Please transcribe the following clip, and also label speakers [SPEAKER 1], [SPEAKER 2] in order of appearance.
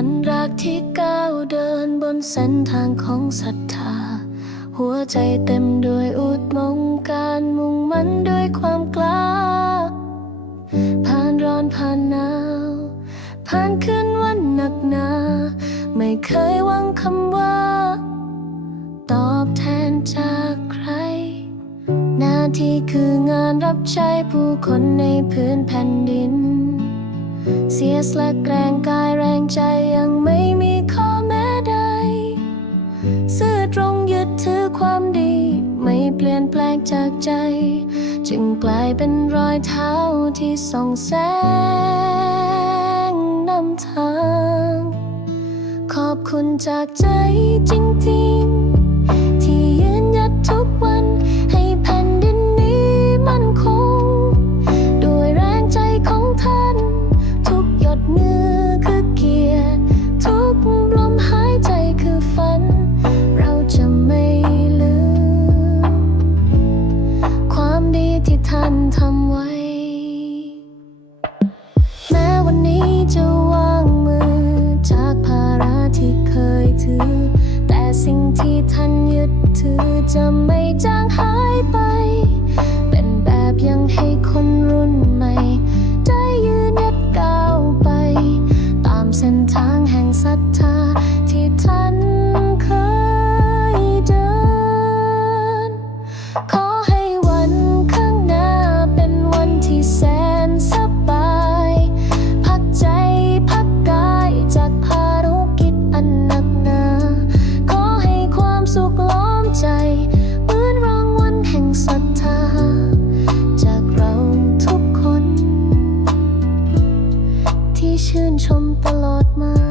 [SPEAKER 1] ันรักที่ก้าวเดินบนเส้นทางของศรัทธา หัวใจเต็มด้วยอุดมงการมุ่งมั่นด้วยความกล้า ผ่านร้อนผ่านหนาว ผ่านคืนวันหนักหนา ไม่เคยหวังคำว่า ตอบแทนจากใคร หน้าที่คืองานรับใช้ผู้คนในพื้นแผ่นดิน เสียสละแรงกายแรงใจ ความดี ไม่เปลี่ยนแปลงจากใจ จึงกลายเป็นรอยเท้าที่ส่องแสงนำทาง ขอบคุณจากใจจริงๆ ที่ท่านทำไว้ แม้วันนี้จะวางมือ จากภาระที่เคยถือ แต่สิ่งที่ท่านยึดถือจะไม่จางหาย ชื่นชมตลอดมา